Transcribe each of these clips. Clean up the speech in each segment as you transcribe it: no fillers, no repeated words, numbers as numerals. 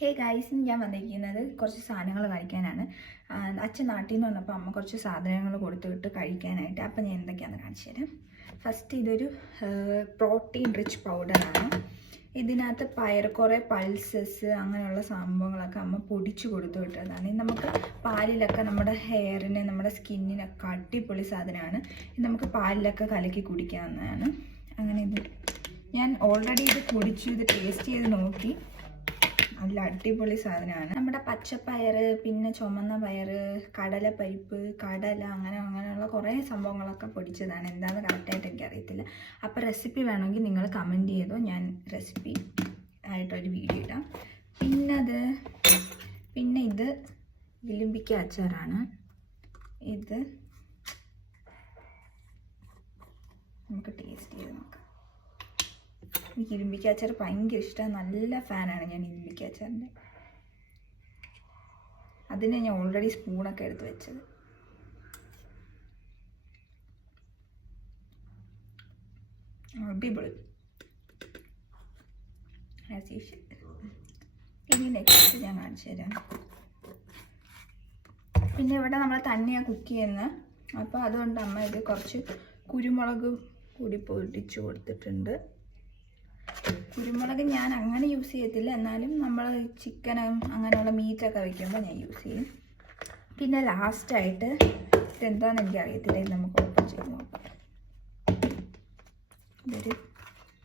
Hey guys, ഞാൻ വന്നിരിക്കുന്നത് കുറച്ച് സാധനങ്ങൾ കഴിക്കാനാണ്. അച്ഛൻ നാട്ടിൽ നിന്ന് വന്നപ്പോൾ അമ്മ കുറച്ച് സാധനങ്ങൾ കൊടുത്തുവിട്ട് കഴിക്കാനായിട്ട്. അപ്പം ഞാൻ എന്തൊക്കെയാണെന്ന് കാണിച്ചു തരാം. ഫസ്റ്റ് ഇതൊരു പ്രോട്ടീൻ റിച്ച് പൗഡറാണ്. ഇതിനകത്ത് കുറേ പൾസസ് അങ്ങനെയുള്ള സംഭവങ്ങളൊക്കെ അമ്മ പൊടിച്ചു കൊടുത്തു വിട്ടതാണ്. ഇത് നമുക്ക് പാലിലൊക്കെ നമ്മുടെ ഹെയറിന് നമ്മുടെ സ്കിന്നിനൊക്കെ അടിപൊളി സാധനമാണ്. ഇത് നമുക്ക് പാലിലൊക്കെ കലക്കി കുടിക്കാവുന്നതാണ്. അങ്ങനെ ഇത് ഞാൻ ഓൾറെഡി ഇത് കുടിച്ചു, ഇത് ടേസ്റ്റ് ചെയ്ത് നോക്കി. നല്ല അടിപൊളി സാധനമാണ്. നമ്മുടെ പച്ചപ്പയർ, പിന്നെ ചുമന്ന പയർ, കടലപ്പരിപ്പ്, കടല, അങ്ങനെയുള്ള കുറേ സംഭവങ്ങളൊക്കെ പൊടിച്ചതാണ്. എന്താണെന്ന് കറക്റ്റായിട്ട് എനിക്കറിയത്തില്ല. അപ്പോൾ റെസിപ്പി വേണമെങ്കിൽ നിങ്ങൾ കമൻറ്റ് ചെയ്തോ, ഞാൻ റെസിപ്പി ആയിട്ടൊരു വീഡിയോ ഇടാം. പിന്നെ ഇത് ഇലിമ്പിക്ക അച്ചാറാണ്. ഇത് നമുക്ക് ടേസ്റ്റ് ചെയ്ത് നോക്കാം. എനിക്ക് ഇരുമ്പിക്ക അച്ചാർ ഭയങ്കര ഇഷ്ടമാണ്. നല്ല ഫാനാണ് ഞാൻ ഇരുമ്പിക്ക അച്ചാറിൻ്റെ. അതിന് ഞാൻ ഓൾറെഡി സ്പൂണൊക്കെ എടുത്ത് വെച്ചത്. അടിപൊളി. ഇനി നെക്സ്റ്റ് ഞാൻ കാണിച്ചു തരാം. പിന്നെ ഇവിടെ നമ്മൾ തന്നെയാണ് കുക്ക് ചെയ്യുന്നത്. അപ്പോൾ അതുകൊണ്ട് അമ്മ ഇത് കുറച്ച് കുരുമുളക് കൂടി പൊടിച്ച് കൊടുത്തിട്ടുണ്ട്. കുരുമുളക് ഞാൻ അങ്ങനെ യൂസ് ചെയ്യത്തില്ല, എന്നാലും നമ്മൾ ചിക്കനും അങ്ങനെയുള്ള മീറ്റൊക്കെ വയ്ക്കുമ്പോൾ ഞാൻ യൂസ് ചെയ്യും. പിന്നെ ലാസ്റ്റായിട്ട് ഇതെന്താണെന്ന് എനിക്കറിയത്തില്ല, ഇത് നമുക്ക് ഓപ്പൺ ചെയ്ത് നോക്കാം. ഇതൊരു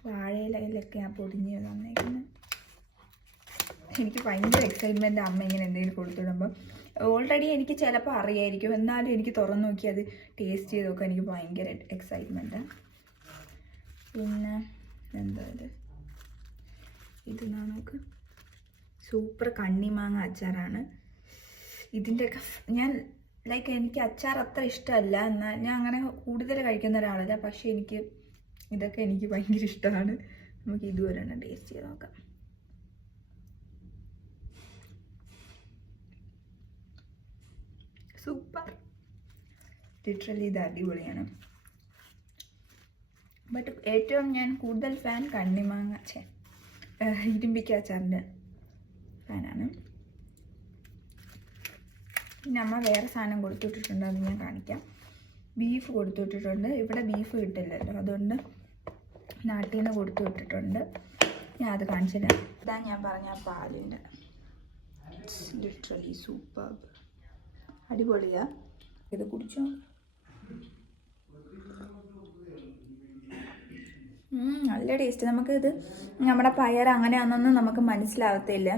വാഴയിലൊക്കെ ഞാൻ പൊടിഞ്ഞ് തന്നേക്കുന്നത്. എനിക്ക് ഭയങ്കര എക്സൈറ്റ്മെൻറ്റ് അമ്മ ഇങ്ങനെ എന്തെങ്കിലും കൊടുത്തിടുമ്പോൾ. ഓൾറെഡി എനിക്ക് ചിലപ്പോൾ അറിയായിരിക്കും, എന്നാലും എനിക്ക് തുറന്ന് നോക്കി അത് ടേസ്റ്റ് ചെയ്ത് നോക്കാൻ എനിക്ക് ഭയങ്കര എക്സൈറ്റ്മെൻറ്റാണ്. പിന്നെ എന്താ ഇത് നമുക്ക് സൂപ്പർ കണ്ണിമാങ്ങ അച്ചാറാണ്. ഇതിൻ്റെയൊക്കെ ഞാൻ എനിക്ക് അച്ചാർ അത്ര ഇഷ്ടമല്ല, എന്നാൽ ഞാൻ അങ്ങനെ കൂടുതൽ കഴിക്കുന്ന ഒരാളല്ല. പക്ഷേ ഇതൊക്കെ എനിക്ക് ഭയങ്കര ഇഷ്ടമാണ്. നമുക്ക് ഇതുപോലെ തന്നെ ടേസ്റ്റ് ചെയ്ത് നോക്കാം. സൂപ്പർ, ലിറ്ററലി ഇത് അടിപൊളിയാണ്. ബട്ട് ഏറ്റവും ഞാൻ കൂടുതൽ ഫാൻ കണ്ണിമാങ്ങ ഇരുമ്പിക്ക അച്ചാറിൻ്റെ ഫാനാണ്. പിന്നെ അമ്മ വേറെ സാധനം കൊടുത്തുവിട്ടിട്ടുണ്ട്, അത് ഞാൻ കാണിക്കാം. ബീഫ് കൊടുത്തുവിട്ടിട്ടുണ്ട്. ഇവിടെ ബീഫ് കിട്ടില്ലല്ലോ, അതുകൊണ്ട് നാട്ടിൽ നിന്ന് കൊടുത്തുവിട്ടിട്ടുണ്ട്. ഞാൻ അത് കാണിച്ചു തരാം. ഇതാ ഞാൻ പറഞ്ഞ പാലിൻ്റെ. ലിറ്ററലി സൂപ്പർ, അടിപൊളിയാ. ഇത് കുടിച്ചോ. നല്ല ടേസ്റ്റ്. നമുക്കിത് നമ്മുടെ പയർ അങ്ങനെയാണെന്നൊന്നും നമുക്ക് മനസ്സിലാവത്തില്ല.